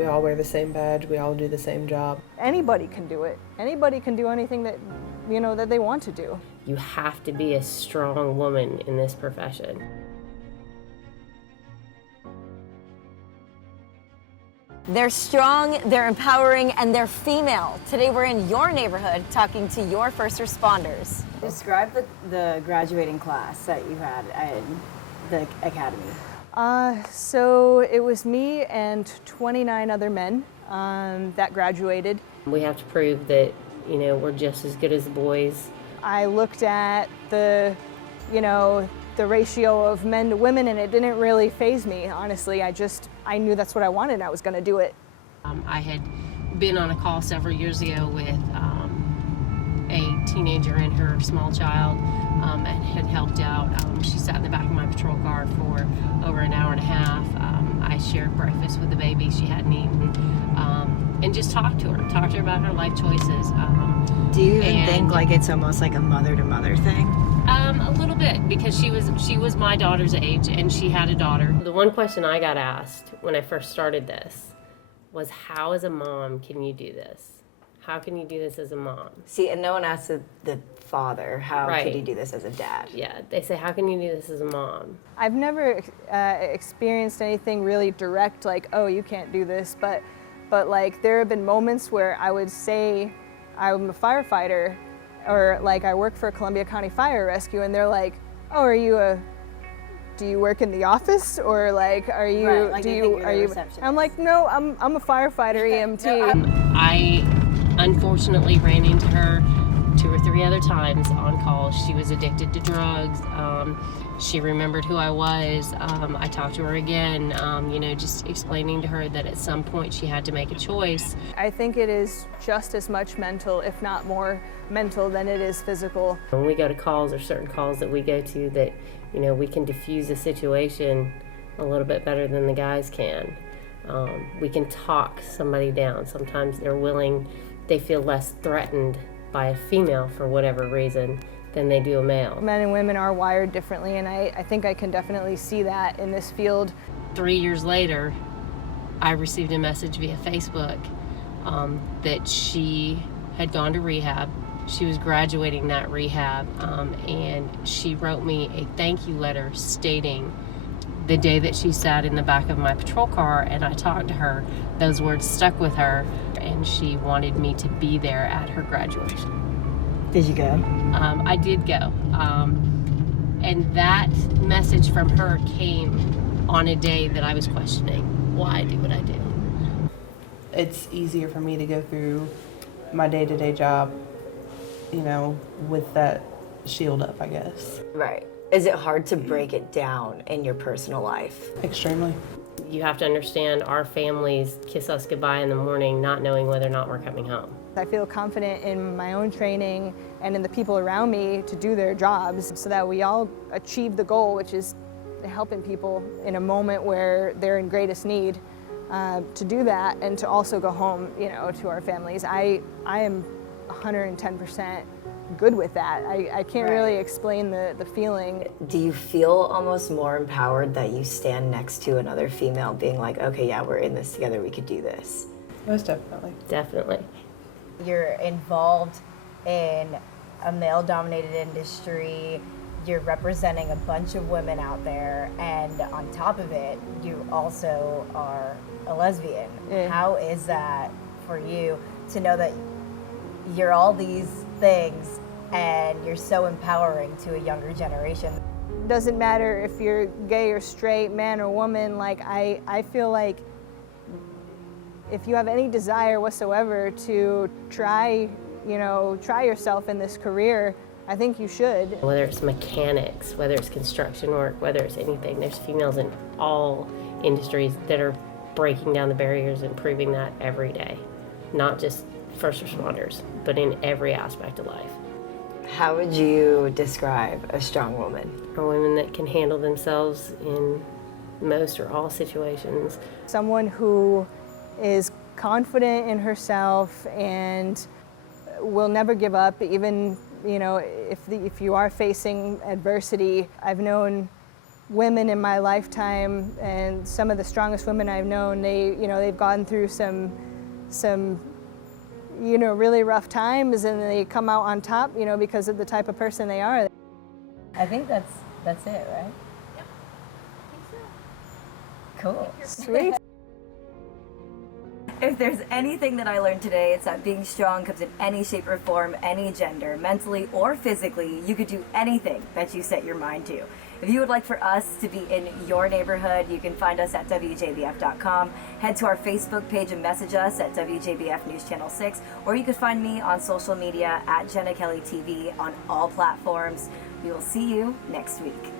We all wear the same badge, we all do the same job. Anybody can do it. Anybody can do anything that, that they want to do. You have to be a strong woman in this profession. They're strong, they're empowering, and they're female. Today we're in your neighborhood talking to your first responders. Describe the graduating class that you had in the academy. So it was me and 29 other men that graduated. We have to prove that, we're just as good as the boys. I looked at the ratio of men to women, and it didn't really faze me, honestly. I knew that's what I wanted, and I was gonna do it. I had been on a call several years ago with a teenager and her small child, and had helped out. She sat in the back of my patrol car for over an hour and a half. I shared breakfast with the baby she hadn't eaten, and just talked to her about her life choices. Do you even think like it's almost like a mother-to-mother thing? A little bit, because she was my daughter's age, and she had a daughter. The one question I got asked when I first started this was, how as a mom can you do this? How can you do this as a mom? See, and no one asks the father, how Right. could you do this as a dad? Yeah, they say, how can you do this as a mom? I've never experienced anything really direct, like, oh, you can't do this, but like there have been moments where I would say I'm a firefighter, or like I work for Columbia County Fire Rescue, and they're like, oh, do you work in the office, or like, are you, Right, like are you? I'm like, no, I'm a firefighter EMT. I unfortunately ran into her 2 or 3 other times on calls. She was addicted to drugs. She remembered who I was. I talked to her again, just explaining to her that at some point she had to make a choice. I think it is just as much mental, if not more mental, than it is physical. When we go to calls, or certain calls that we go to, that we can diffuse a situation a little bit better than the guys can. We can talk somebody down. Sometimes they feel less threatened by a female for whatever reason than they do a male. Men and women are wired differently, and I think I can definitely see that in this field. 3 years later, I received a message via Facebook that she had gone to rehab. She was graduating that rehab, and she wrote me a thank you letter stating the day that she sat in the back of my patrol car and I talked to her, those words stuck with her, and she wanted me to be there at her graduation. Did you go? I did go. And that message from her came on a day that I was questioning why I do what I do. It's easier for me to go through my day-to-day job, with that shield up, I guess. Right. Is it hard to break it down in your personal life? Extremely. You have to understand, our families kiss us goodbye in the morning not knowing whether or not we're coming home. I feel confident in my own training and in the people around me to do their jobs so that we all achieve the goal, which is helping people in a moment where they're in greatest need, to do that and to also go home, to our families. I am 110% good with that. I can't really explain the feeling. Do you feel almost more empowered that you stand next to another female being like, okay, yeah, we're in this together, we could do this? Most definitely. Definitely. You're involved in a male-dominated industry, you're representing a bunch of women out there, and on top of it, you also are a lesbian. Yeah. How is that for you to know that you're all these things and you're so empowering to a younger generation? Doesn't matter if you're gay or straight, man or woman, like I feel like if you have any desire whatsoever to try yourself in this career, I think you should. Whether it's mechanics, whether it's construction work, whether it's anything, there's females in all industries that are breaking down the barriers and proving that every day. Not just first responders, but in every aspect of life. How would you describe a strong woman? Are women that can handle themselves in most or all situations. Someone who is confident in herself and will never give up, even if you are facing adversity. I've known women in my lifetime, and some of the strongest women I've known, they've gone through some really rough times, and they come out on top, because of the type of person they are. I think that's it, right? Yep. I think so. Cool. Sweet. If there's anything that I learned today, it's that being strong comes in any shape or form, any gender, mentally or physically. You could do anything that you set your mind to. If you would like for us to be in your neighborhood, you can find us at WJBF.com. Head to our Facebook page and message us at WJBF News Channel 6, or you can find me on social media at Jenna Kelly TV on all platforms. We will see you next week.